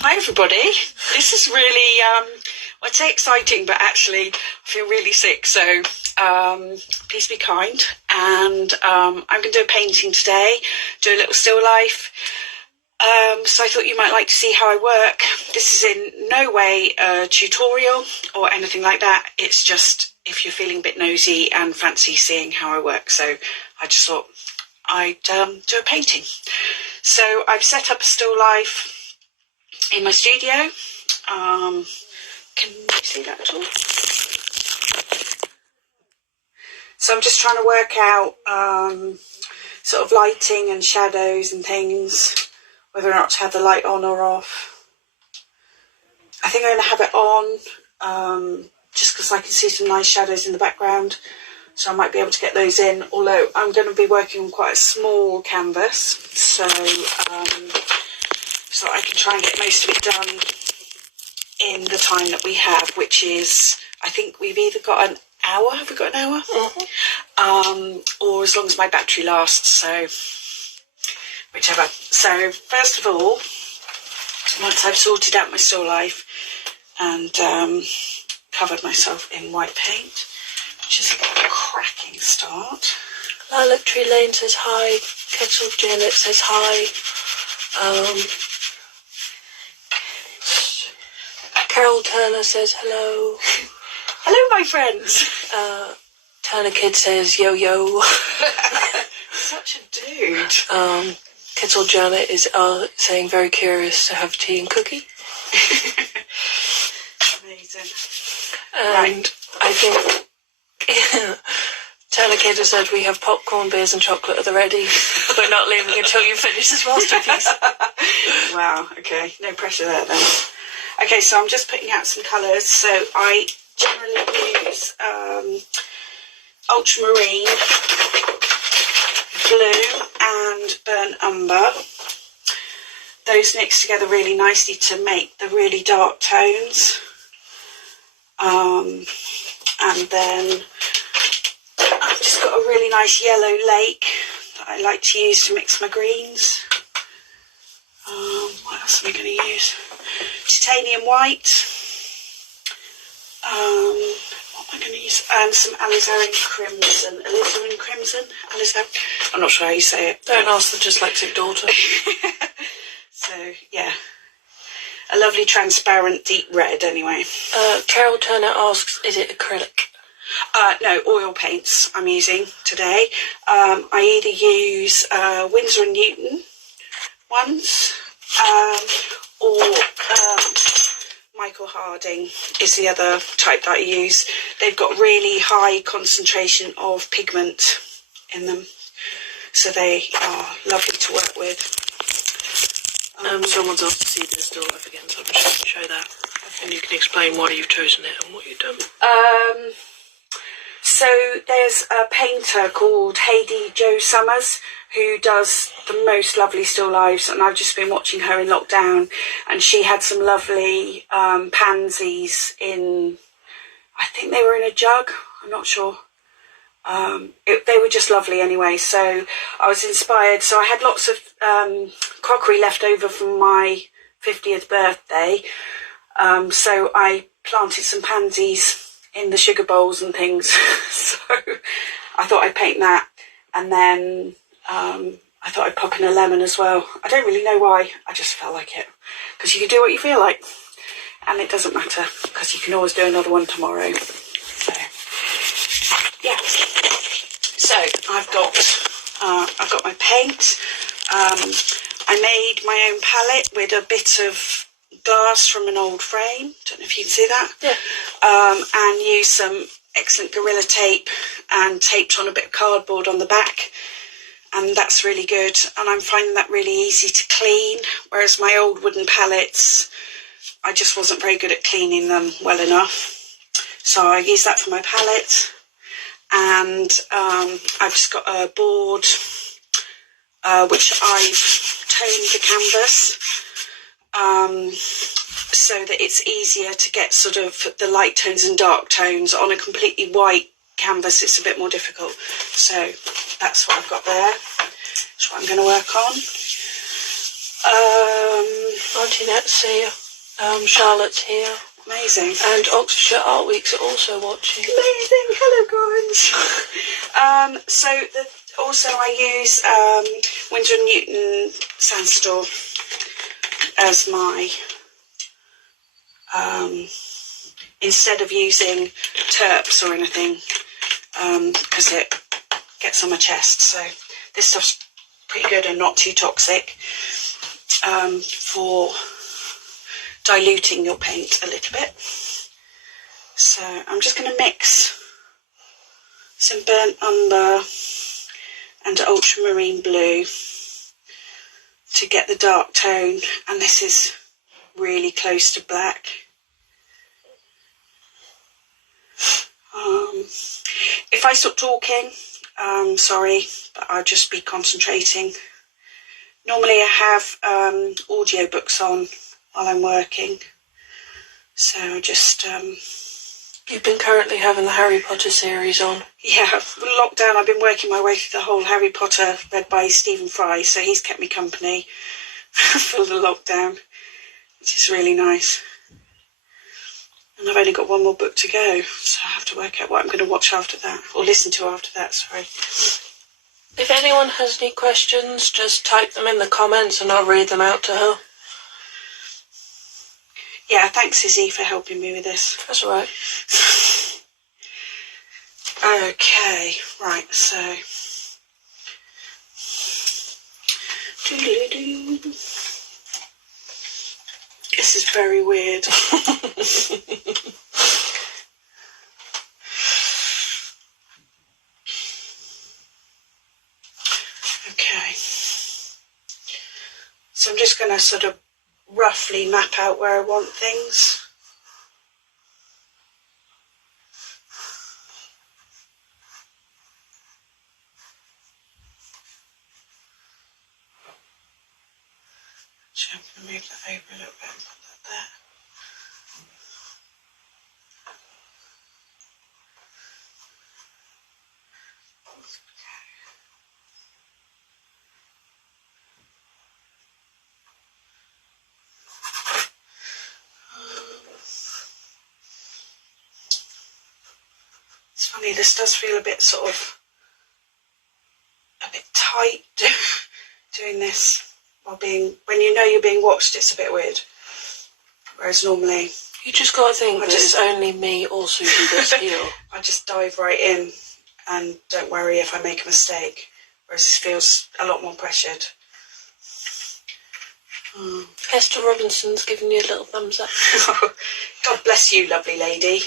Hi everybody. This is really, I'd say exciting, but actually I feel really sick, so please be kind. And I'm going to do a painting today, do a little still life. So I thought you might like to see how I work. This is in no way a tutorial or anything like that. It's just if you're feeling a bit nosy and fancy seeing how I work. So I just thought I'd do a painting. So I've set up a still life in my studio. Can you see that at all? So I'm just trying to work out sort of lighting and shadows and things, whether or not to have the light on or off. I think I'm going to have it on just because I can see some nice shadows in the background, so I might be able to get those in, although I'm going to be working on quite a small canvas, so I can try and get most of it done in the time that we have, which is, I think we've either got an hour, have we got an hour? Mm-hmm. Or as long as my battery lasts, so whichever. So first of all, once I've sorted out my still life and covered myself in white paint, which is a cracking start. Lilac Tree Lane says hi, Kettle Janet says hi, Carol Turner says hello. Hello, my friends. Turner Kid says yo yo. Such a dude. Kettle Janet is saying very curious to have tea and cookie. Amazing. And right. I think Turner Kid has said we have popcorn, beers and chocolate at the ready. We're not leaving until you finish this masterpiece. Wow, okay. No pressure there then. Okay, so I'm just putting out some colours. So I generally use ultramarine, blue and burnt umber. Those mix together really nicely to make the really dark tones. And then I've just got a really nice yellow lake that I like to use to mix my greens. What else am I going to use? Titanium white. What am I going to use? And some alizarin crimson. Alizarin crimson? Alizarin? I'm not sure how you say it. Don't ask the dyslexic daughter. So, yeah. A lovely transparent deep red anyway. Carol Turner asks, is it acrylic? No, oil paints I'm using today. I either use Winsor & Newton ones or Michael Harding is the other type that I use. They've got really high concentration of pigment in them, so they are lovely to work with. Someone's asked to see this still life again, so I'm just going to show that. And you can explain why you've chosen it and what you've done. So there's a painter called Hayley Jo Summers who does the most lovely still lives, and I've just been watching her in lockdown, and she had some lovely pansies in, I think they were in a jug, I'm not sure. They were just lovely anyway, so I was inspired. So I had lots of crockery left over from my 50th birthday, so I planted some pansies in the sugar bowls and things. So I thought I'd paint that, and then I thought I'd pop in a lemon as well. I don't really know why, I just felt like it, because you can do what you feel like, and it doesn't matter because you can always do another one tomorrow. So yeah, so I've got my paint. I made my own palette with a bit of glass from an old frame. Don't know if you can see that. Yeah. And used some excellent Gorilla tape and taped on a bit of cardboard on the back, and that's really good. And I'm finding that really easy to clean, whereas my old wooden palettes, I just wasn't very good at cleaning them well enough. So I use that for my palette. And I've just got a board which I've toned the canvas so that it's easier to get sort of the light tones and dark tones. On a completely white canvas it's a bit more difficult, so that's what I've what I'm going to work on. looking at to see Charlotte's here. Amazing. And Oxfordshire Artweeks are also watching. Amazing. Hello, guys. Also I use Winsor & Newton Sandstore as my, instead of using terps or anything, because it gets on my chest. So this stuff's pretty good and not too toxic for diluting your paint a little bit. So I'm just going to mix some burnt umber and ultramarine blue to get the dark tone, and this is really close to black. If I stop talking, sorry, but I'll just be concentrating. Normally I have audio books on while I'm working, so just You've been currently having the Harry Potter series on. yeah, lockdown I've been working my way through the whole Harry Potter read by Stephen Fry, so he's kept me company for the lockdown, which is really nice. And I've only got one more book to go, so I have to work out what I'm going to watch after that, or listen to after that, sorry. If anyone has any questions, just type them in the comments and I'll read them out to her. Yeah, thanks Izzy for helping me with this. That's all right. Okay, right, so... This is very weird. Okay. So I'm just going to sort of roughly map out where I want things. I'm going to move that over a little bit and put that there. It's funny, this does feel a bit sort of a bit tight doing this while when you know you're being watched, it's a bit weird. Whereas normally You just got to think that it's only me or Susie that's here. I just dive right in and don't worry if I make a mistake. Whereas this feels a lot more pressured. Esther Robinson's giving you a little thumbs up. God bless you, lovely lady.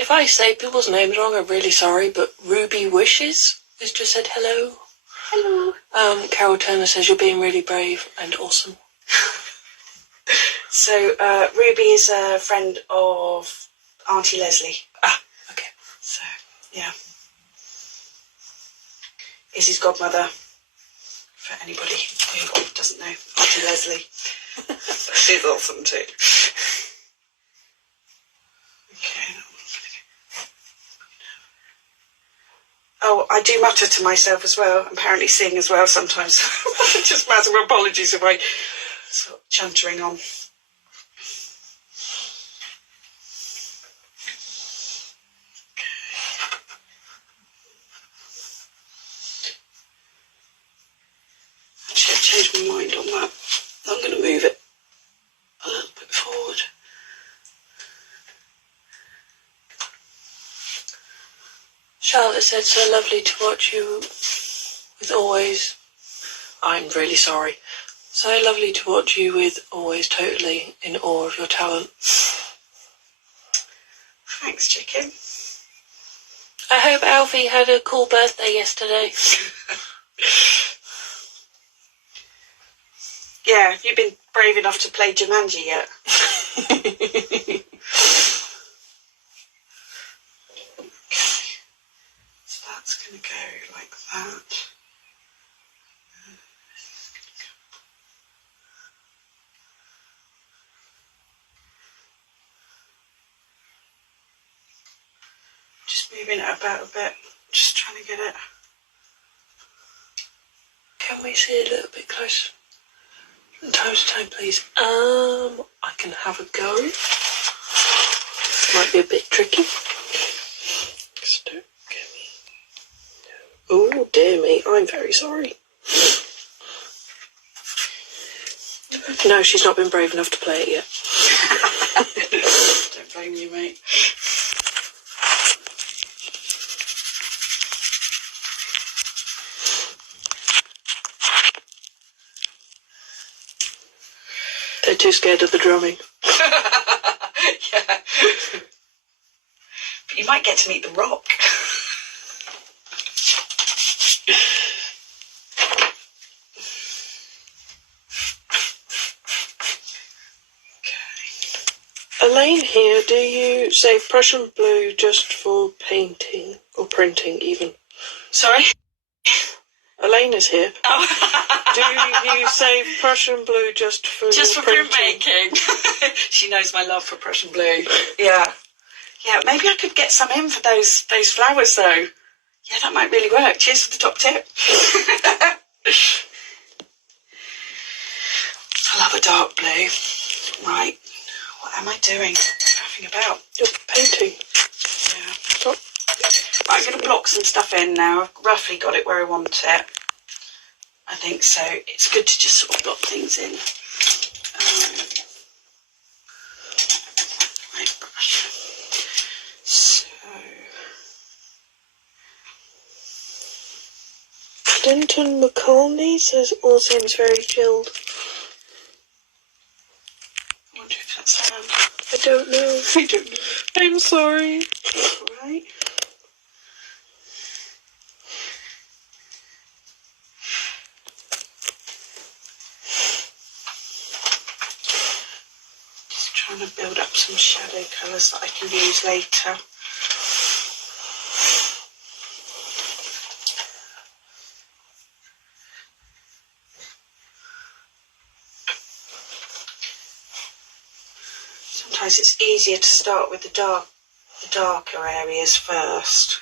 If I say people's names wrong, I'm really sorry, but Ruby Wishes has just said hello. Hello. Carol Turner says you're being really brave and awesome. So Ruby is a friend of Auntie Leslie. Ah, okay. So, yeah. Izzy's godmother, for anybody who doesn't know, Auntie Leslie. She's awesome too. Okay. Oh, I do mutter to myself as well, apparently sing as well sometimes. Just massive apologies if I sort of chuntering on. Actually, I've changed my mind on that. I'm going to move it a little bit forward. Charlotte said, so lovely to watch you with always. I'm really sorry. So lovely to watch you with always totally in awe of your talent. Thanks, chicken. I hope Alfie had a cool birthday yesterday. Yeah, have you been brave enough to play Jumanji yet? going to go like that. Just moving it about a bit, just trying to get it. Can we see a little bit closer? From time to time, please. I can have a go. Might be a bit tricky. Just don't get me. Oh, dear me. I'm very sorry. No, she's not been brave enough to play it yet. Don't blame you, mate. They're too scared of the drumming. Yeah. But you might get to meet the rock. Elaine here, do you save Prussian blue just for painting or printing even? Sorry? Elaine is here. Oh. Do you save Prussian blue just for printmaking? She knows my love for Prussian blue. Yeah. Yeah, maybe I could get some in for those flowers though. Yeah, that might really work. Cheers for the top tip. I love a dark blue. Right. What am I doing? Faffing about. You're painting. Yeah. Stop. Right, I'm going to block some stuff in now. I've roughly got it where I want it. I think so. It's good to just sort of block things in. Right brush. So. Denton McCartney says all seems very chilled. I wonder if that's I don't know. I don't know. I'm sorry. All right. Just trying to build up some shadow colours that I can use later. Sometimes it's easier to start with the darker areas first.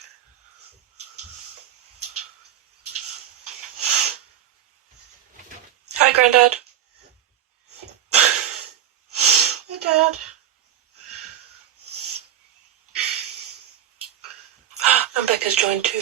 Hi, Grandad. Hi, Dad. And Becca's joined too.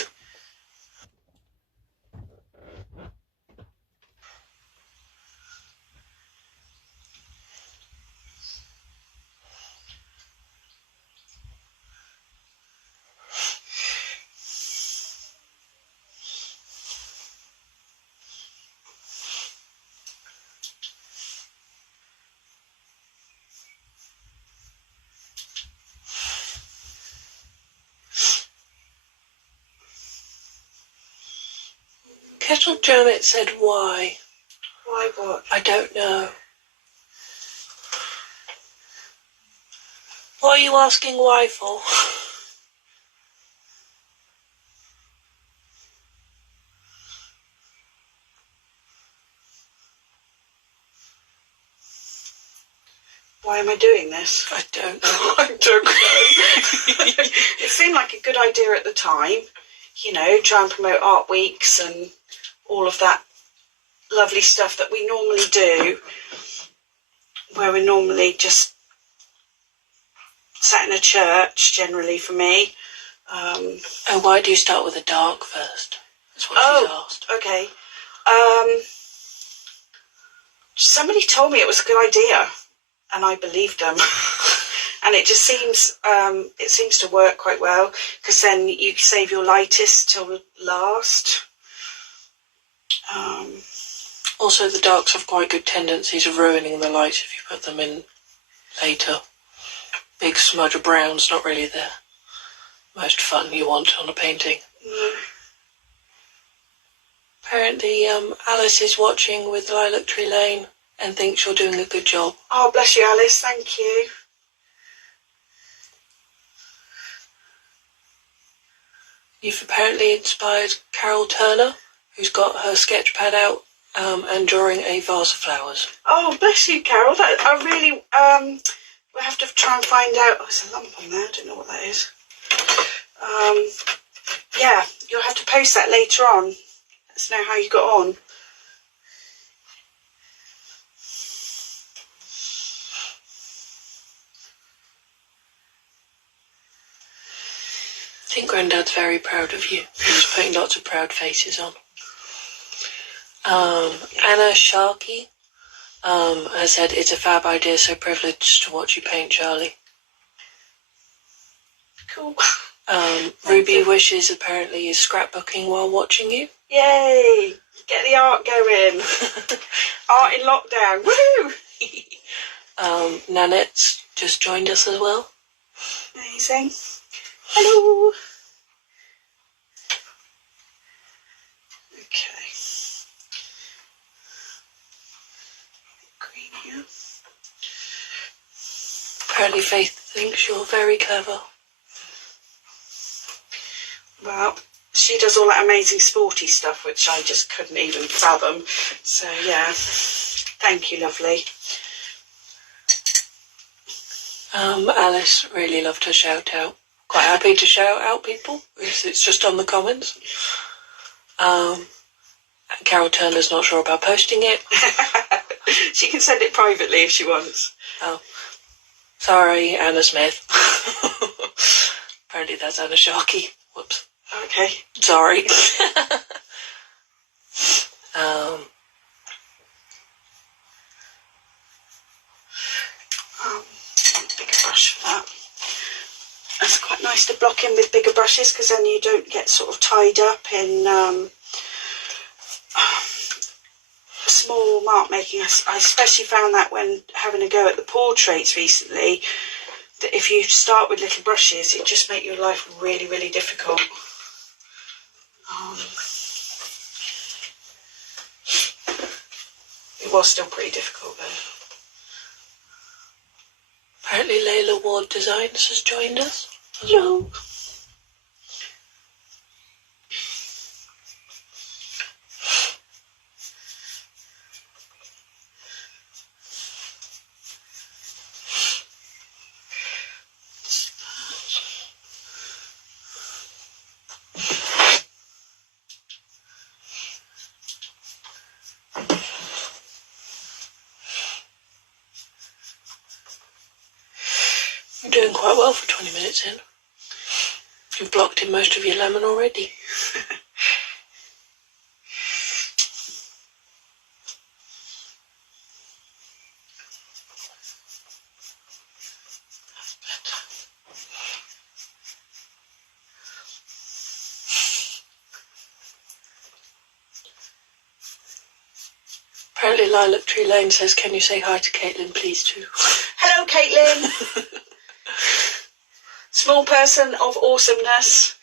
Kettle Janet said why. Why what? I don't know. What are you asking why for? Why am I doing this? I don't know. I don't know. It seemed like a good idea at the time. You know, try and promote art weeks and all of that lovely stuff that we normally do, where we're normally just sat in a church, generally for me. And why do you start with the dark first? That's what she's asked. Okay. Somebody told me it was a good idea, and I believed them. And it just seems to work quite well, because then you save your lightest till last. Also, the darks have quite good tendencies of ruining the lights if you put them in later. Big smudge of brown's not really the most fun you want on a painting. Apparently, Alice is watching with Lilac Tree Lane and thinks you're doing a good job. Oh, bless you, Alice. Thank you. You've apparently inspired Carol Turner, who's got her sketch pad out and drawing a vase of flowers. Oh, bless you, Carol. I really, we'll have to try and find out. Oh, there's a lump on there. I don't know what that is. Yeah, you'll have to post that later on. Let us know how you got on. I think Grandad's very proud of you. He's putting lots of proud faces on. Anna Sharkey has said, it's a fab idea, so privileged to watch you paint, Charlie. Cool. Ruby Wishes apparently is scrapbooking while watching you. Yay! Get the art going. Art in lockdown. Woohoo! Nanette's just joined us as well. Amazing. Hello. Okay. Green here. Apparently Faith thinks you're very clever. Well, she does all that amazing sporty stuff, which I just couldn't even fathom. So, yeah. Thank you, lovely. Alice really loved her shout out. Quite happy to shout out people. It's just on the comments. Carol Turner's not sure about posting it. She can send it privately if she wants. Oh. Sorry, Anna Smith. Apparently that's Anna Sharkey. Whoops. Okay. Sorry. Bigger brush for that. It's quite nice to block in with bigger brushes because then you don't get sort of tied up in small mark making. I especially found that when having a go at the portraits recently, that if you start with little brushes, it just makes your life really, really difficult. It was still pretty difficult though. Apparently Layla Ward Designs has joined us. Hello. You're doing quite well for 20 minutes in. You've blocked in most of your lemon already. Apparently Lilac Tree Lane says, can you say hi to Caitlin, please, too? Hello, Caitlin. Small person of awesomeness.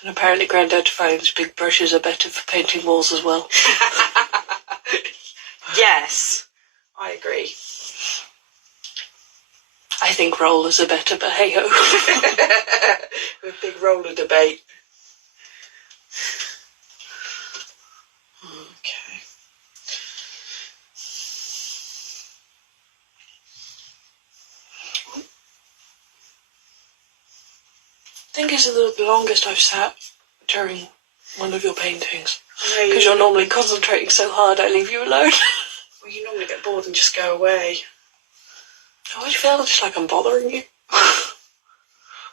And apparently Grandad finds big brushes are better for painting walls as well. Yes, I agree. I think rollers are better, but hey-ho. With big roller debate. Okay. I think it's the longest I've sat during one of your paintings. No, Because you're normally concentrating so hard I leave you alone. Well, you normally get bored and just go away. I always feel just like I'm bothering you.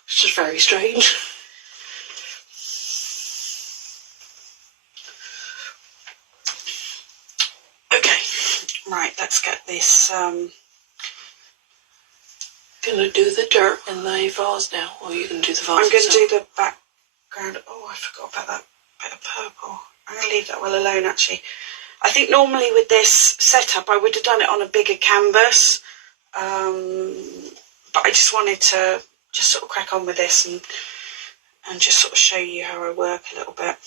It's just very strange. Okay, right, let's get this. Gonna do the dirt in the vase now, or are you gonna do the vase? I'm going to do the background. Oh, I forgot about that bit of purple. I'm going to leave that well alone, actually. I think normally with this setup, I would have done it on a bigger canvas, but I just wanted to just sort of crack on with this and just sort of show you how I work a little bit.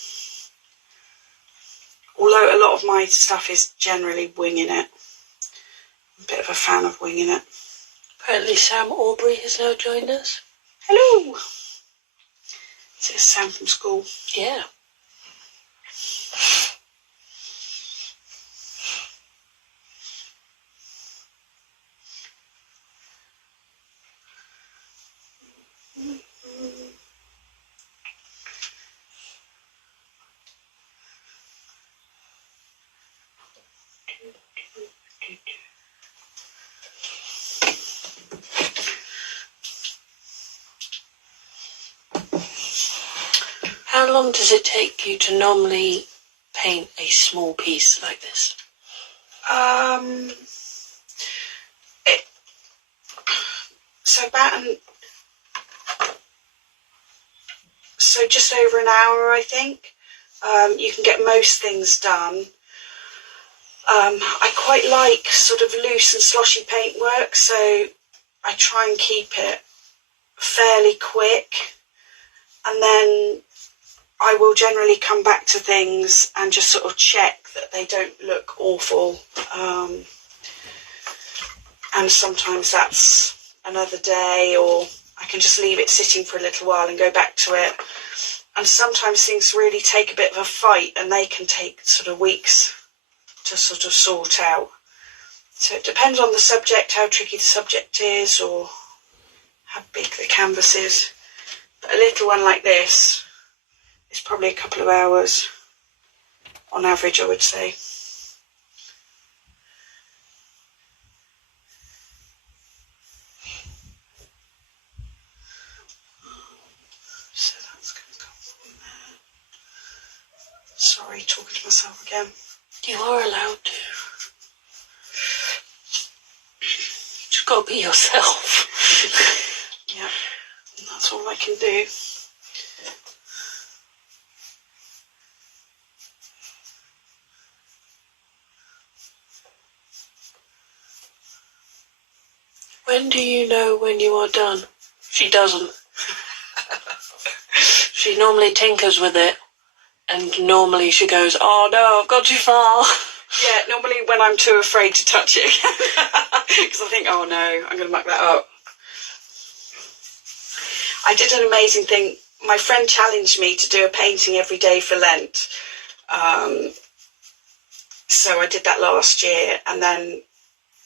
Although a lot of my stuff is generally winging it. I'm a bit of a fan of winging it. Apparently Sam Aubrey has now joined us. Hello! Is it Sam from school? Yeah. How long does it take you to normally paint a small piece like this? So just over an hour, I think. You can get most things done. I quite like sort of loose and sloshy paintwork, so I try and keep it fairly quick, and then I will generally come back to things and just sort of check that they don't look awful, and sometimes that's another day, or I can just leave it sitting for a little while and go back to it. And sometimes things really take a bit of a fight, and they can take sort of weeks to sort of sort out. So it depends on the subject, how tricky the subject is, or how big the canvas is. But a little one like this is probably a couple of hours on average, I would say. So that's going to come from there. Sorry, talking to myself again. You are allowed to. You just got to be yourself. Yeah, that's all I can do. When do you know when you are done? She doesn't. She normally tinkers with it, and normally she goes, "Oh no, I've got too far." Yeah, normally when I'm too afraid to touch it because I think, oh no, I'm going to muck that up. I did an amazing thing. My friend challenged me to do a painting every day for Lent. So I did that last year, and then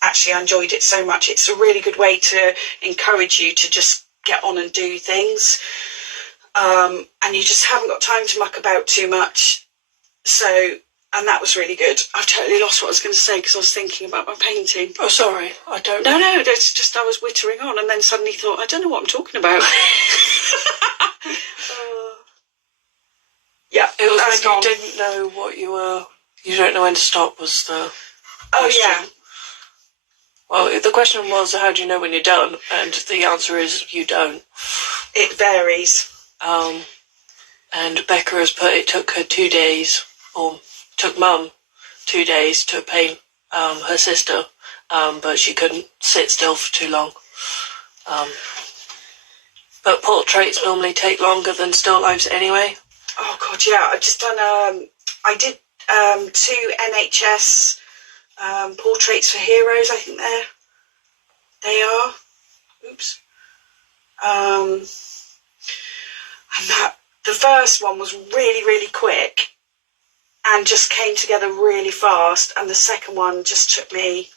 actually I enjoyed it so much. It's a really good way to encourage you to just get on and do things. And you just haven't got time to muck about too much. So, and that was really good. I've totally lost what I was going to say because I was thinking about my painting. Oh, sorry, I don't. No, it's just I was whittering on, and then suddenly thought, I don't know what I'm talking about. Yeah, it was that's like gone. you didn't know what you were. You don't know when to stop. Was the question. Oh yeah. Well, the question was, how do you know when you're done? And the answer is, you don't. It varies. And Becca has put it took her 2 days, or took Mum 2 days to paint her sister, but she couldn't sit still for too long. But portraits normally take longer than still lifes anyway. Oh God, yeah. I've just done. I did 2 NHS portraits for heroes. I think they are. Oops. And that the first one was really, really quick and just came together really fast. And the second one just took me.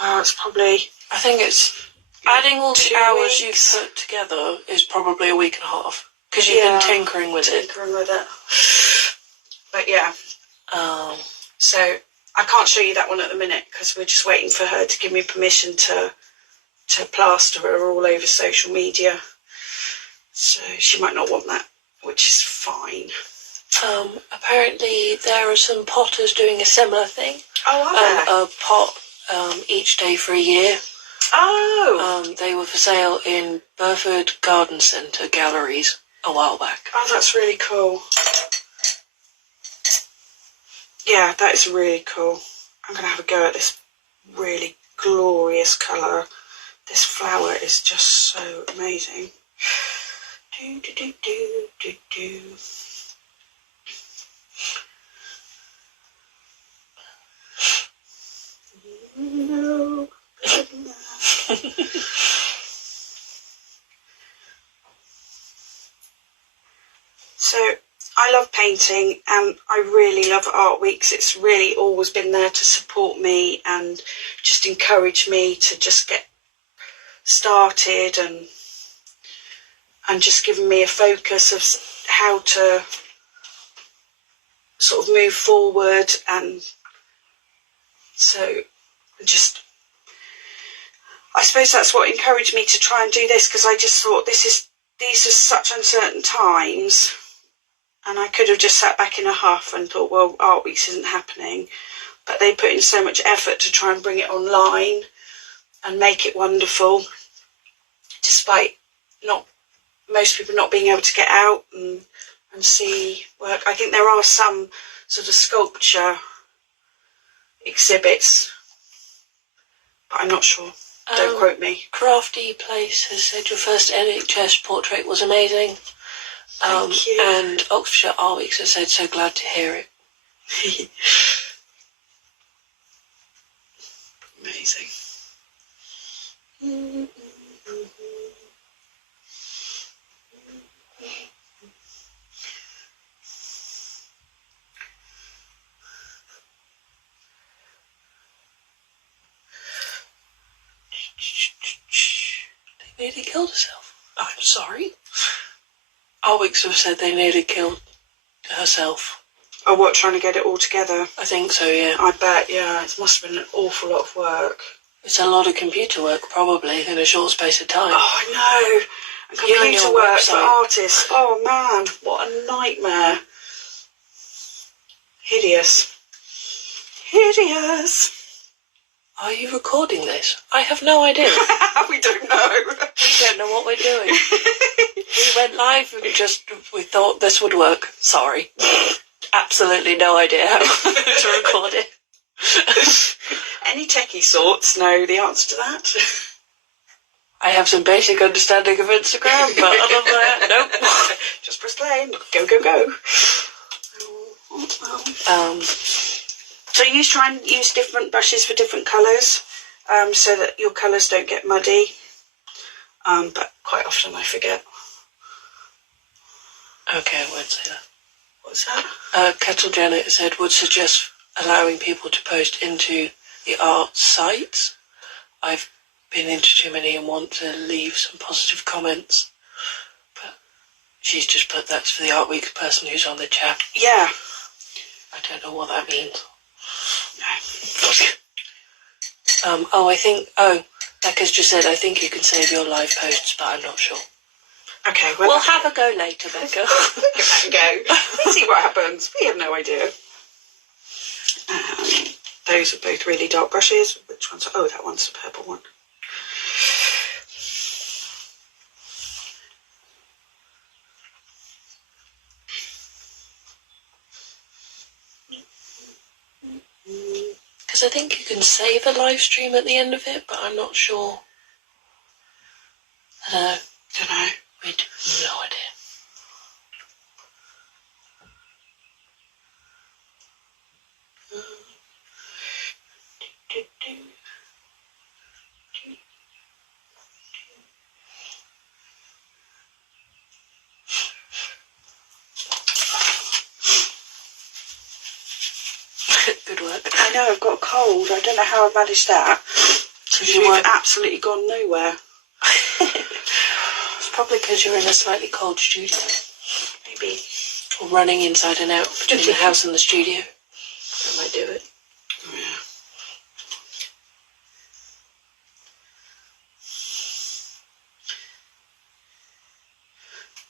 Well, it's probably. I think it's adding all the 2 hours weeks. you've put together is probably a week and a half because you've been tinkering with it. But yeah. So I can't show you that one at the minute because we're just waiting for her to give me permission to plaster her all over social media. So she might not want that, which is fine. Apparently there are some potters doing a similar thing. Oh, are there? A pot each day for a year. Oh! They were for sale in Burford Garden Centre galleries a while back. Oh, that's really cool. Yeah, that is really cool. I'm going to have a go at this really glorious colour. This flower is just so amazing. Do, do, do, do, do, do. No. So I love painting and I really love Artweeks. It's really always been there to support me and just encourage me to just get started and just giving me a focus of how to sort of move forward. And so just, I suppose that's what encouraged me to try and do this, because I just thought these are such uncertain times, and I could have just sat back in a huff and thought, well, Artweeks isn't happening, but they put in so much effort to try and bring it online and make it wonderful, despite most people not being able to get out and see work. I think there are some sort of sculpture exhibits, but I'm not sure. Don't quote me. Crafty Place has said your first NHS portrait was amazing. Thank you. And Oxfordshire Artweeks has said, so glad to hear it. Amazing. They nearly killed herself. I'm sorry. Artweeks have said they nearly killed herself. Oh, what, trying to get it all together? I think so, yeah. I bet, yeah. It must have been an awful lot of work. It's a lot of computer work, probably, in a short space of time. Oh, I know. And computer work for artists. Oh, man, what a nightmare. Hideous. Hideous. Are you recording this? I have no idea. We don't know. We don't know what we're doing. We went live and we thought this would work. Sorry. Absolutely no idea how to record it. Any techie sorts know the answer to that? I have some basic understanding of Instagram, but other than that, nope. Just press play and go, go, go. So you try and use different brushes for different colours, so that your colours don't get muddy. But quite often I forget. Okay, I won't say that. What's that? Kettle Janet said, would suggest allowing people to post into the art sites. I've been into too many and want to leave some positive comments. But she's just put that's for the Artweeks person who's on the chat. Yeah. I don't know what that means. No. Becca's just said, I think you can save your live posts, but I'm not sure. Okay, we'll have a go later, Becca. Go. Let's see what happens. We have no idea. Those are both really dark brushes. Which one's? Oh, that one's the purple one. Because I think you can save a live stream at the end of it, but I'm not sure. I don't know. Don't know. We have no idea. Good work. I know, I've got a cold. I don't know how I managed that. You've absolutely gone nowhere. It's probably because you're in a slightly cold studio. Maybe. Or running inside and out between the house and the studio. That might do it. Yeah.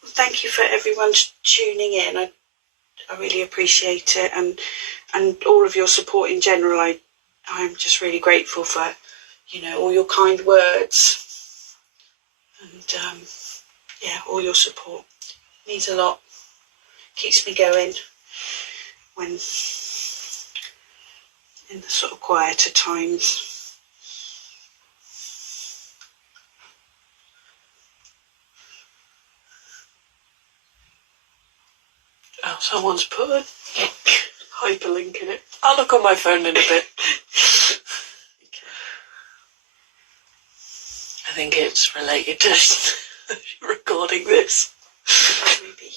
Thank you for everyone tuning in. I really appreciate it, and all of your support in general. I'm just really grateful for, all your kind words, and all your support. Means a lot. Keeps me going when in the sort of quieter times. Oh, someone's put a hyperlink in it. I'll look on my phone in a bit. Okay. I think it's related to recording this. Maybe.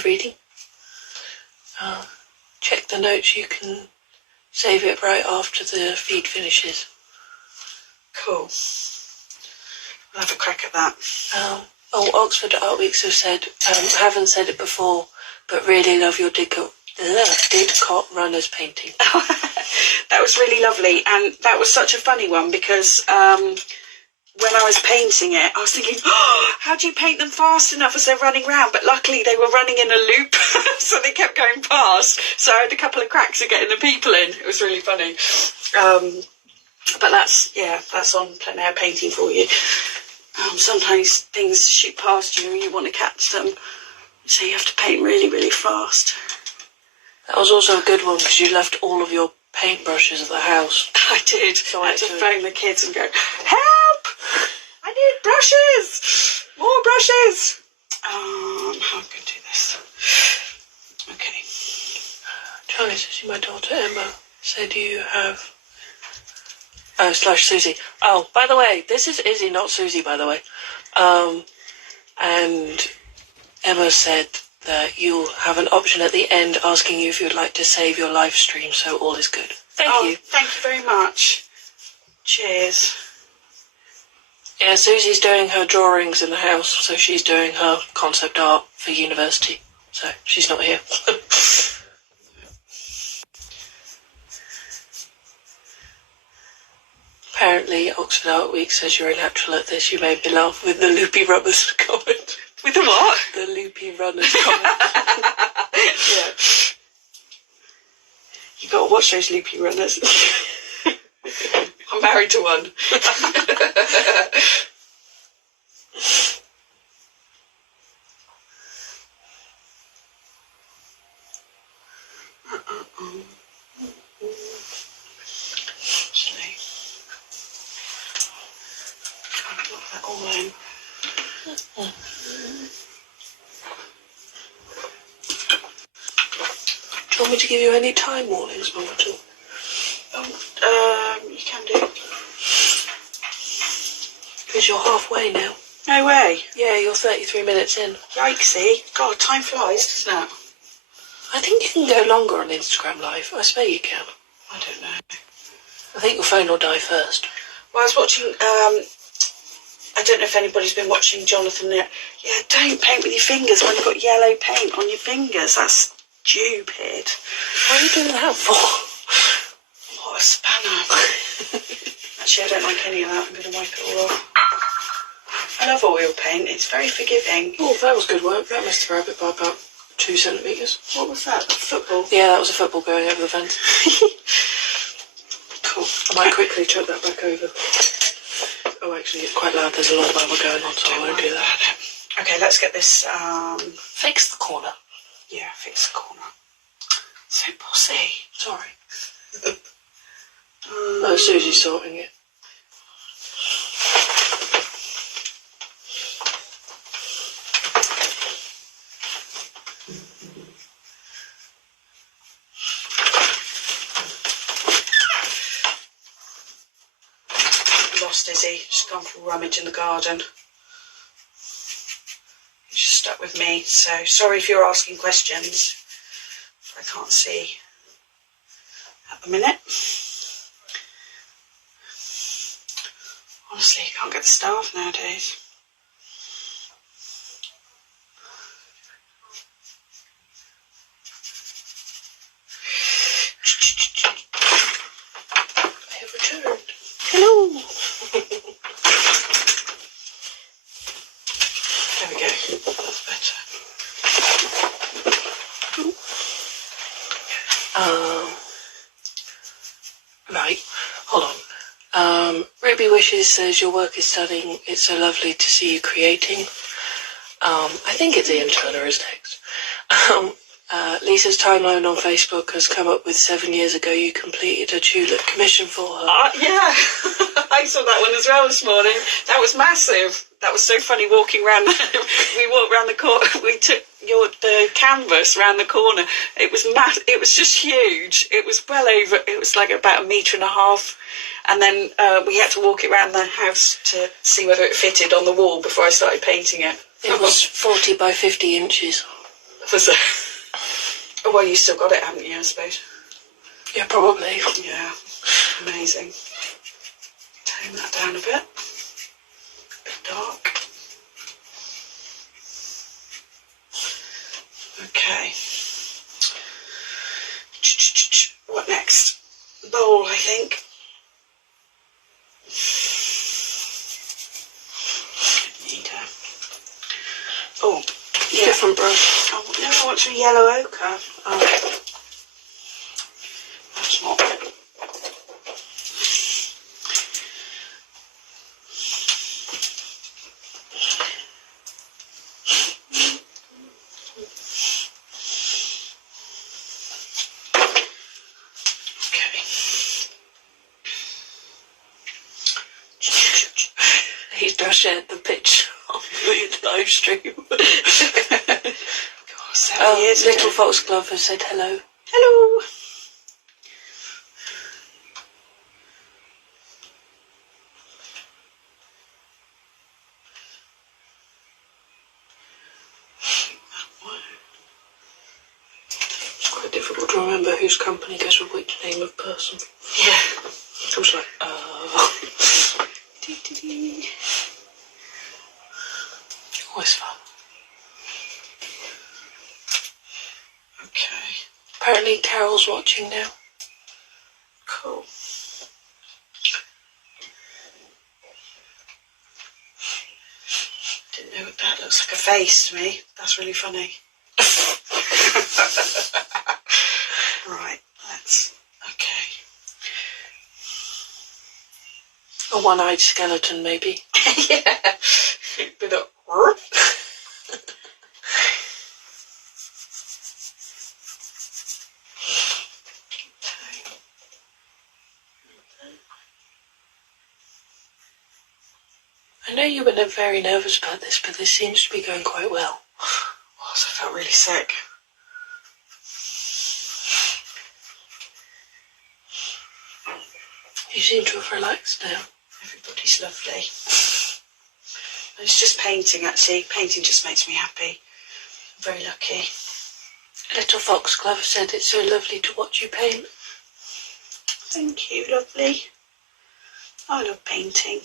bad reading. Check the notes. You can save it right after the feed finishes. Cool. I'll have a crack at that. Oxford Artweeks have said, haven't said it before, but really love your Didcot runners painting. That was really lovely, and that was such a funny one because when I was painting it, I was thinking, how do you paint them fast enough as they're running round? But luckily they were running in a loop, so they kept going past. So I had a couple of cracks of getting the people in. It was really funny. But that's on plein air painting for you. Sometimes things shoot past you and you want to catch them, so you have to paint really, really fast. That was also a good one because you left all of your paintbrushes at the house. I did. So I had to phone the kids and go, help! I need brushes! More brushes! How am I going to do this? Okay. Charlie says, my daughter Emma said you have... /Susie. Oh, by the way, this is Izzy, not Susie, by the way. And Emma said that you'll have an option at the end asking you if you'd like to save your live stream, so all is good. Thank you. Thank you very much. Cheers. Yeah, Susie's doing her drawings in the house, so she's doing her concept art for university, so she's not here. Apparently, Oxford Art Week says you're a natural at this. You made me laugh with the loopy runners comment. With the what? The loopy runners comment. Yeah. You got to watch those loopy runners. I'm married to one. That all in. Do you want me to give you any time warnings, Mum, at all? You can do. Because you're halfway now. No way. Yeah, you're 33 minutes in. Yikesy. God, time flies, doesn't it? I think you can go longer on Instagram Live. I swear you can. I don't know. I think your phone will die first. Well, I was watching, I don't know if anybody's been watching Jonathan. Yeah, don't paint with your fingers when you've got yellow paint on your fingers. That's stupid. What are you doing that for? What a spanner. Actually, I don't like any of that. I'm going to wipe it all off. I love oil paint. It's very forgiving. Oh, that was good work. That missed the rabbit by about 2 centimetres. What was that? Football? Yeah, that was a football going over the fence. Cool. I might quickly chuck that back over. Oh, actually, it's quite loud. There's a lot of bubble going on, so I won't do that. Okay, let's get this... Fix the corner. Yeah, fix the corner. So bossy. Sorry. Susie's sorting it. Lost Izzy. She's gone for a rummage in the garden. She's stuck with me, so sorry if you're asking questions. I can't see at the minute. Honestly, you can't get the staff nowadays. I have returned. Hello. There we go. That's better. Right, hold on. Ruby Wishes says your work is stunning. It's so lovely to see you creating. I think it's Ian Turner is next. Lisa's timeline on Facebook has come up with 7 years ago you completed a tulip commission for her. Yeah, I saw that one as well this morning. That was massive. That was so funny walking around. We walked around the corner. We took the canvas around the corner. It was It was just huge. It was well over. It was like about 1.5 meters. And then we had to walk it around the house to see whether it fitted on the wall before I started painting it. It was 40 by 50 inches. Oh, well, you still got it, haven't you, I suppose? Yeah, probably. Yeah, amazing. Tone that down a bit. Bit dark. Okay. What next? Bowl, I think. Oh, yeah. Different brush. Oh, no, I want some yellow ochre. Oh, that's not. He's just shared the picture on the live stream. Little Foxglove has said hello. Hello. It's quite difficult to remember whose company goes with which name of person. Yeah. I'm just like, Always fun. Okay. Apparently Carol's watching now. Cool. Didn't know what that looks like. A face to me. That's really funny. Right, let's. Okay. A one-eyed skeleton, maybe. Yeah. Bit of. I know you were very nervous about this, but this seems to be going quite well. I felt really sick. You seem to have relaxed now. Everybody's lovely. It's just painting, actually. Painting just makes me happy. I'm very lucky. Little Foxglove said it's so lovely to watch you paint. Thank you, lovely. I love painting.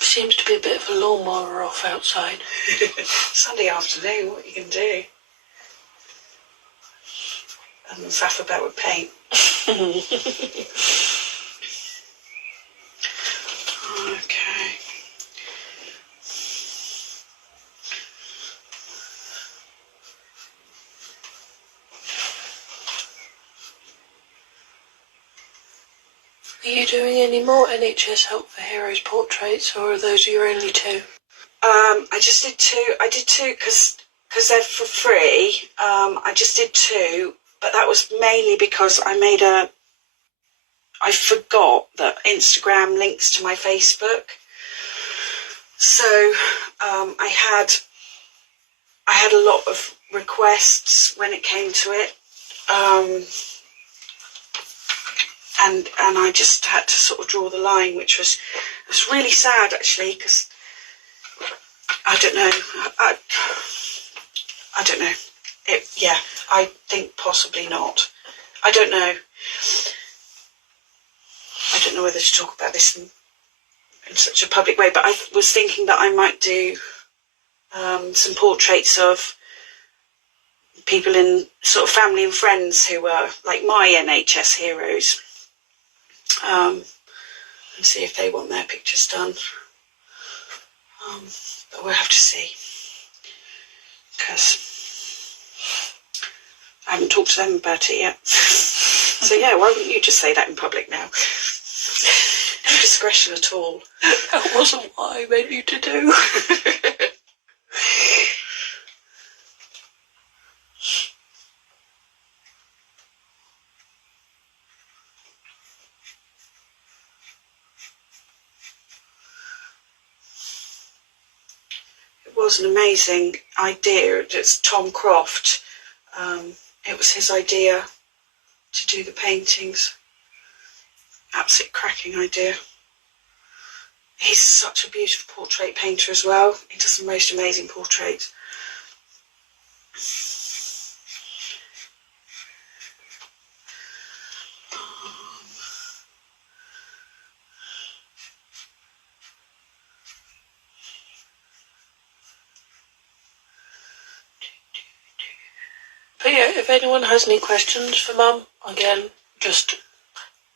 Seems to be a bit of a lawnmower off outside. Sunday afternoon, what you can do? And faff about with paint. Okay. Are you doing any more NHS Help for Heroes portraits, or are those your only two? I just did two. I did two because they're for free. I just did two, but that was mainly because I forgot that Instagram links to my Facebook. So I had a lot of requests when it came to it. And I just had to sort of draw the line, which was really sad, actually, because I don't know. I don't know. I think possibly not. I don't know. I don't know whether to talk about this in such a public way, but I was thinking that I might do some portraits of people in sort of family and friends who were like my NHS heroes. And see if they want their pictures done. But we'll have to see, because I haven't talked to them about it yet. So yeah, why wouldn't you just say that in public now? No discretion at all. That wasn't what I meant you to do. was an amazing idea. It's Tom Croft. It was his idea to do the paintings. Absolute cracking idea. He's such a beautiful portrait painter as well. He does the most amazing portraits. But yeah, if anyone has any questions for Mum, again, just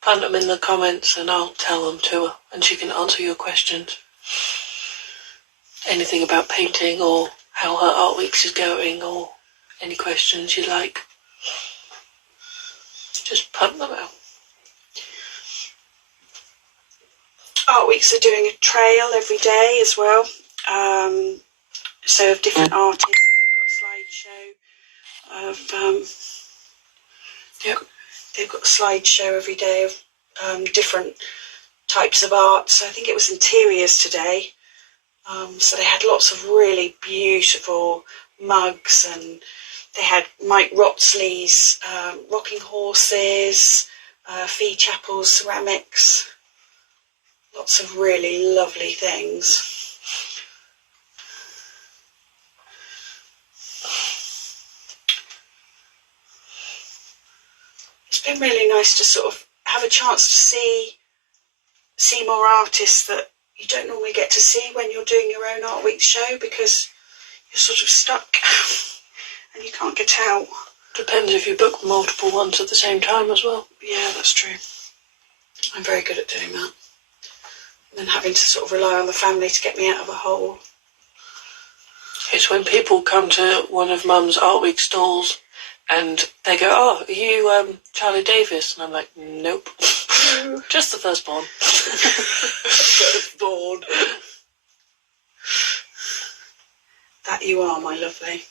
plant them in the comments and I'll tell them to her and she can answer your questions. Anything about painting or how her art weeks is going or any questions you'd like, just put them out. Art weeks are doing a trail every day as well. So of different artists. So they've got a slideshow of they've got a slideshow every day of different types of art. So I think it was interiors today. So they had lots of really beautiful mugs, and they had Mike Wrotsley's rocking horses, Fee Chapel's ceramics, lots of really lovely things. It's been really nice to sort of have a chance to see more artists that you don't normally get to see when you're doing your own Art Week show, because you're sort of stuck and you can't get out. Depends if you book multiple ones at the same time as well. Yeah, that's true. I'm very good at doing that. And then having to sort of rely on the family to get me out of a hole. It's when people come to one of Mum's Art Week stalls and they go, "Oh, are you Charlie Davis?" And I'm like, "Nope, just the firstborn." Firstborn. That you are, my lovely.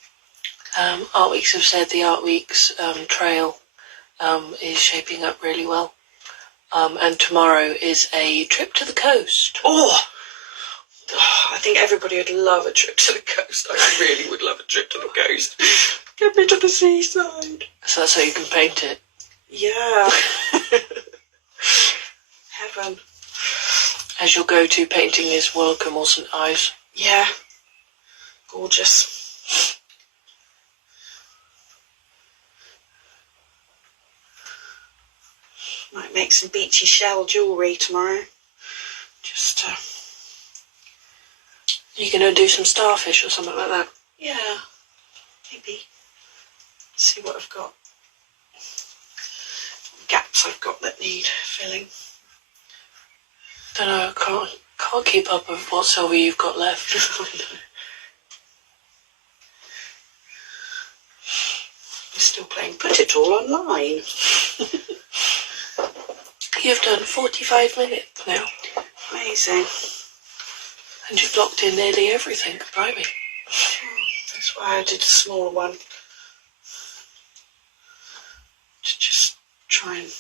Art Weeks have said the Art Weeks trail is shaping up really well. And tomorrow is a trip to the coast. Oh, I think everybody would love a trip to the coast. I really would love a trip to the coast. Get me to the seaside. So that's how you can paint it. Yeah. Heaven. As your go-to painting is Welcome or St Ives. Yeah. Gorgeous. Might make some beachy shell jewellery tomorrow. Just, Are you going to do some starfish or something like that? yeah, maybe. See what I've got. Gaps I've got that need filling. Don't know, I can't keep up with what silver you've got left. I'm still playing Put It All Online. You've done 45 minutes now. Amazing. And you've blocked in nearly everything, blimey. That's why I did a smaller one. To just try and...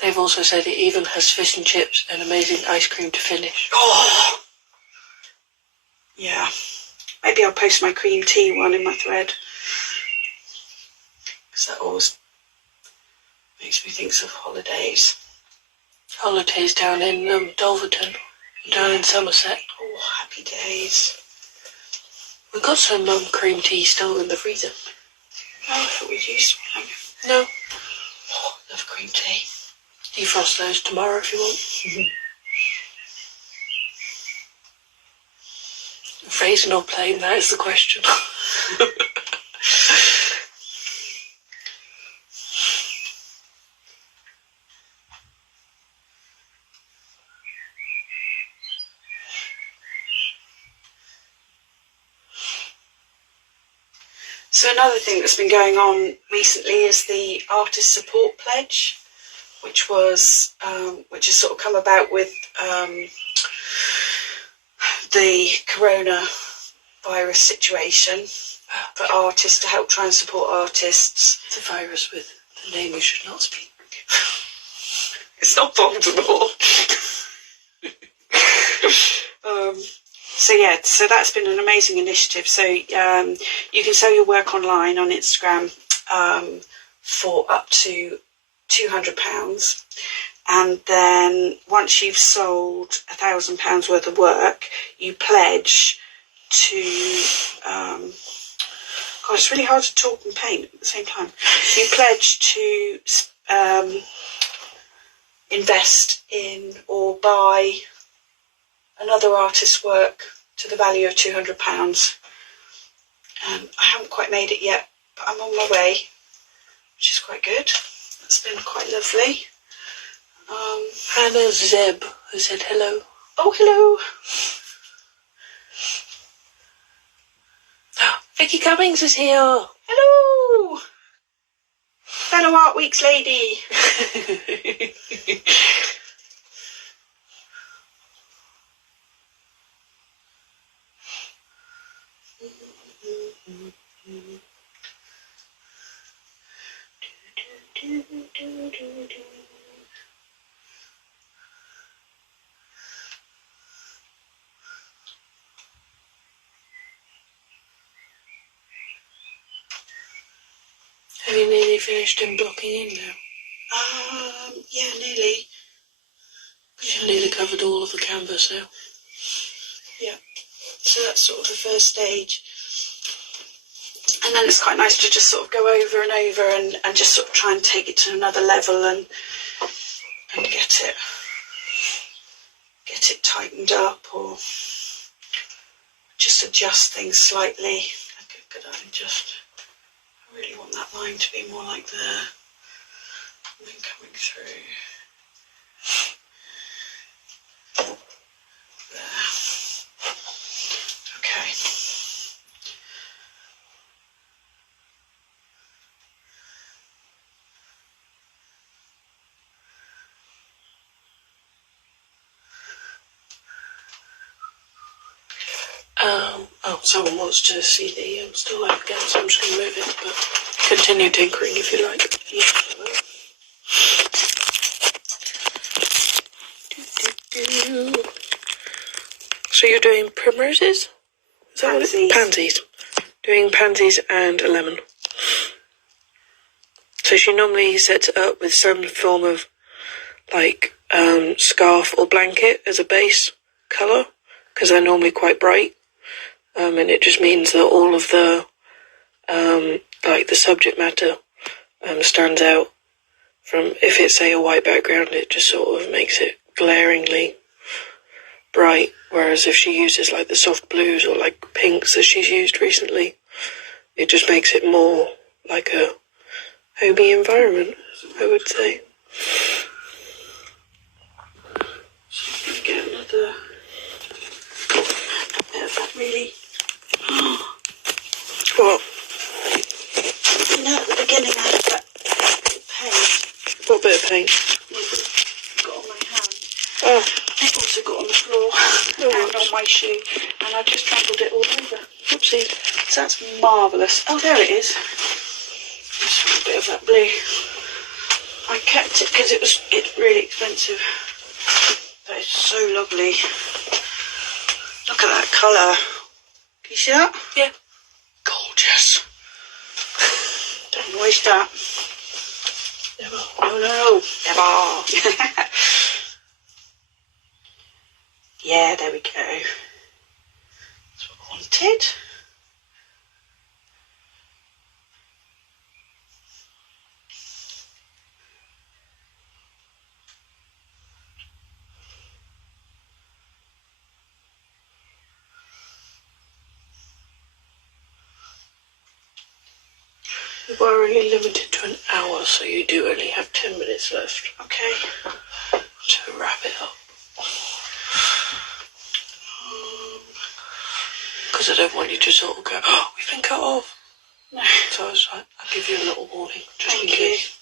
They've also said it even has fish and chips and amazing ice cream to finish. Oh! Yeah. Maybe I'll post my cream tea one in my thread. Because that always makes me think of holidays. Holidays down in Dulverton, down in Somerset. Oh, happy days. We've got some cream tea still in the freezer. Oh, I thought we'd used one. No. Oh, love cream tea. Defrost those tomorrow if you want. Freezing or plain, that is the question. So another thing that's been going on recently is the Artist Support Pledge, which has sort of come about with the coronavirus situation for artists, to help try and support artists. It's a virus with the name you should not speak. It's not Voldemort. So that's been an amazing initiative. So you can sell your work online on Instagram for up to £200, and then once you've sold £1,000 worth of work, you pledge to. God, it's really hard to talk and paint at the same time. You pledge to invest in or buy another artist's work to the value of £200. I haven't quite made it yet, but I'm on my way, which is quite good. That's been quite lovely. Hannah Zeb has said hello. Oh, hello. Vicky Cummings is here. Hello. Fellow Artweeks lady. Have you nearly finished and blocking in now? Yeah, nearly. You've nearly covered all of the canvas now. Yeah. So that's sort of the first stage. And then it's quite nice to just sort of go over and over and just sort of try and take it to another level and get it tightened up or just adjust things slightly. Could I just, I really want that line to be more like there and then coming through there. Okay. Someone wants to see the still life again, so I'm just going to move it, but continue tinkering if you like. So you're doing primroses? Is that Pansies. What it? Pansies. Doing pansies and a lemon. So she normally sets it up with some form of like scarf or blanket as a base colour, because they're normally quite bright. And it just means that all of the, like the subject matter stands out from, if it's, say, a white background, it just sort of makes it glaringly bright. Whereas if she uses, like, the soft blues or, like, pinks that she's used recently, it just makes it more like a homey environment, I would say. So I'm going to get another bit of that really. What? You know, at the beginning I had that paint. What bit of paint? Got on my hand. Oh. It also got on the floor and on my shoe, and I just trampled it all over. Oopsie. So that's marvellous. Oh, there it is. Just a bit of that blue. I kept it because it's really expensive, but it's so lovely. Look at that colour. Can you see that? Yeah. Gorgeous. Don't waste that. Never. No. Never. Yeah, there we go. That's what I wanted. We're only limited to an hour, so you do only have 10 minutes left. Okay. To wrap it up. Because I don't want you to sort of go, oh, we've been cut off. No. So I was like, I'll give you a little warning, just in Thank you. case.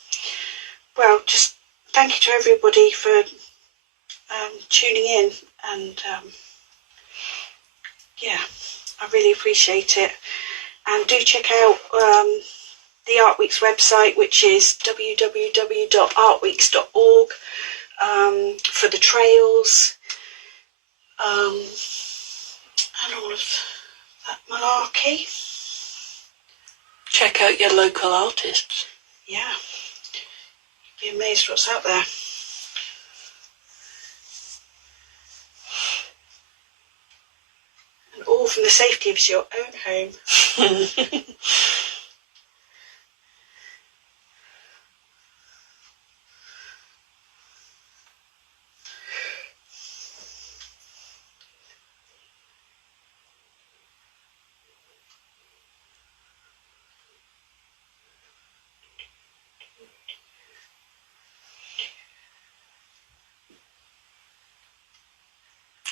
Well, just thank you to everybody for tuning in, and yeah, I really appreciate it. And do check out the Artweeks website, which is www.artweeks.org, for the trails. and all of that malarkey. Check out your local artists. Yeah, you'd be amazed what's out there. And all from the safety of your own home.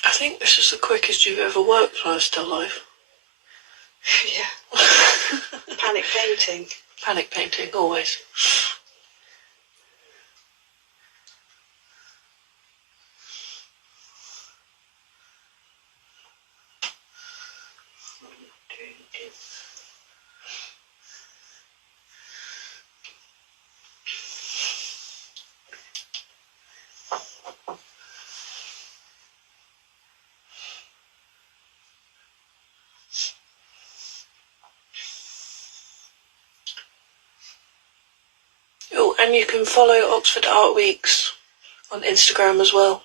I think this is the quickest you've ever worked while still alive. Yeah. Panic painting. Panic painting, always. Oh, and you can follow Oxford Artweeks on Instagram as well.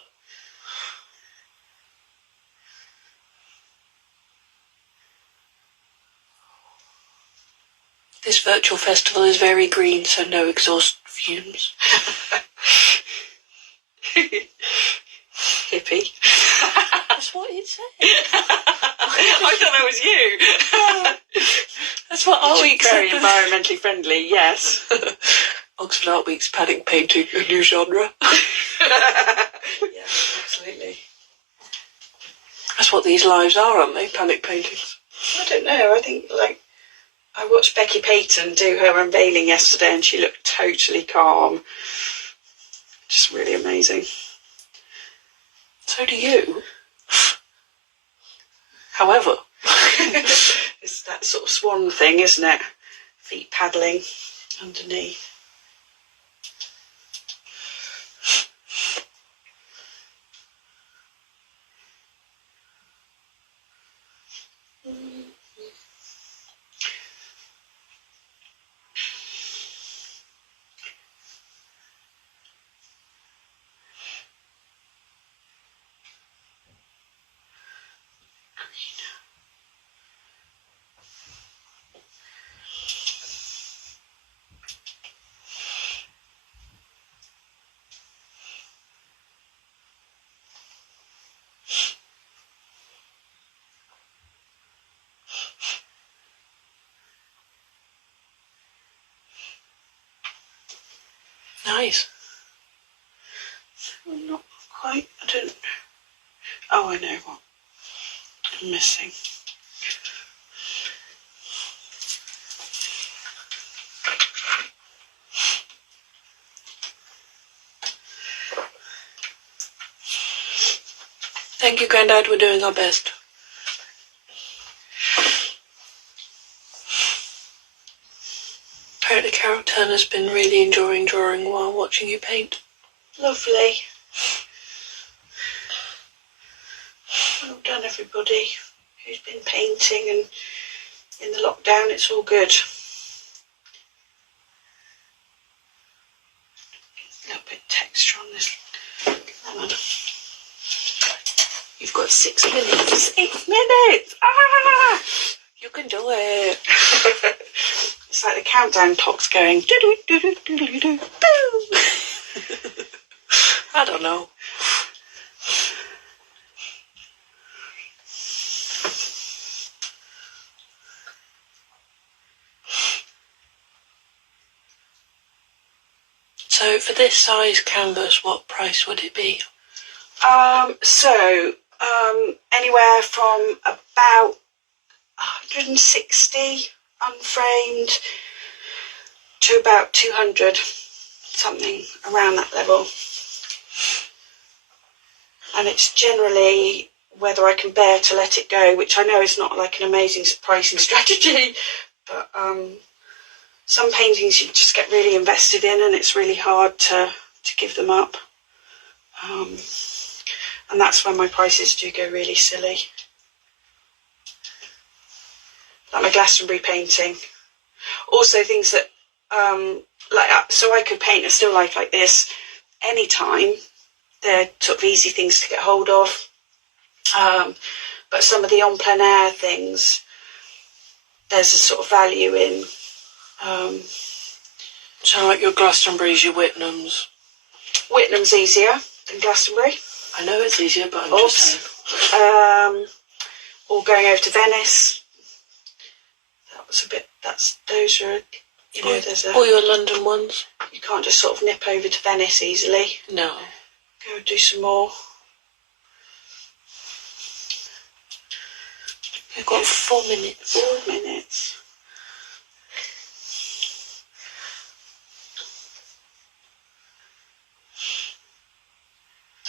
This virtual festival is very green, so no exhaust fumes. Hippie. That's what it said. I thought that was you. That's what Artweeks Very said. environmentally friendly, yes. Oxford Artweeks, panic painting, a new genre. Yeah, absolutely. That's what these lives are, aren't they? Panic paintings. I don't know. I think, I watched Becky Payton do her unveiling yesterday and she looked totally calm. Just really amazing. So do you. However. It's that sort of swan thing, isn't it? Feet paddling underneath. Nice. Not quite. I don't. Oh, I know what I'm missing. Thank you, Grandad. We're doing our best. Apparently Carol Turner's been really enjoying drawing while watching you paint. Lovely. Well done, everybody who's been painting, and in the lockdown it's all good. A little bit of texture on this lemon. You've got 6 minutes. 6 minutes! Ah! You can do it. It's like the countdown clock's going. Do-do-do-do-do-do-do. Boo! I don't know. So for this size canvas, what price would it be? Anywhere from about 160 unframed to about 200, something around that level. And it's generally whether I can bear to let it go, which I know is not like an amazing pricing strategy, but some paintings you just get really invested in and it's really hard to give them up. And that's when my prices do go really silly. like my Glastonbury painting. Also things that, so I could paint a still life like this anytime. They're sort of easy things to get hold of. But some of the en plein air things, there's a sort of value in. So like your Glastonburys, your Whitnams. Whitnam's easier than Glastonbury. I know it's easier, but I'm just saying. Or going over to Venice. That was a bit. Those are. There's all your London ones. You can't just sort of nip over to Venice easily. No. Go do some more. You've got 4 minutes. 4 minutes.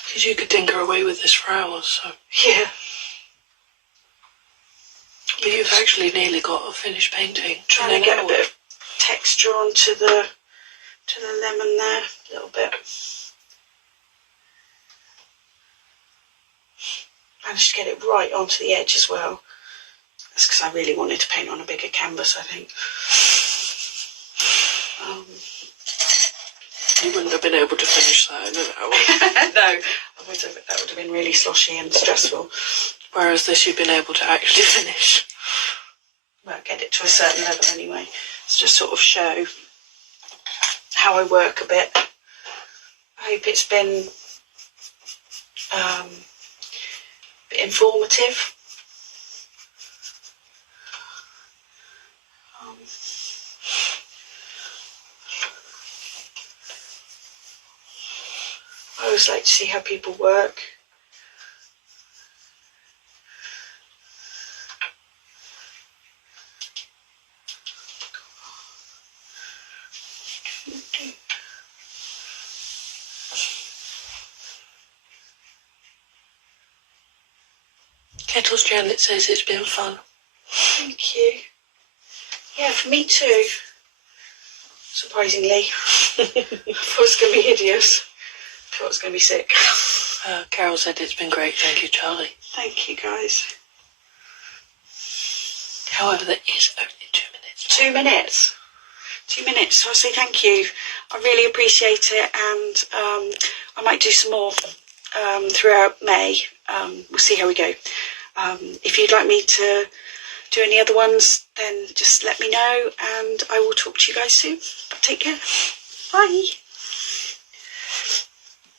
Because you could tinker away with this for hours, so. Yeah. But you've actually nearly got a finished painting. Trying to get a bit of texture onto the lemon there, a little bit. Managed to get it right onto the edge as well. That's because I really wanted to paint on a bigger canvas, I think. You wouldn't have been able to finish that in an hour. No, that would have been really sloshy and stressful. Whereas this you've been able to actually finish. Well, get it to a certain level anyway. It's just sort of show how I work a bit. I hope it's been a bit informative. I always like to see how people work. Kettles Janet says it's been fun. Thank you. Yeah, for me too. Surprisingly. I thought it was going to be hideous. I thought it was going to be sick. Carol said it's been great. Thank you, Charlie. Thank you, guys. However, there is only 2 minutes. 2 minutes. 2 minutes. So I say thank you. I really appreciate it, and I might do some more throughout May. We'll see how we go. If you'd like me to do any other ones, then just let me know, and I will talk to you guys soon. Take care. Bye.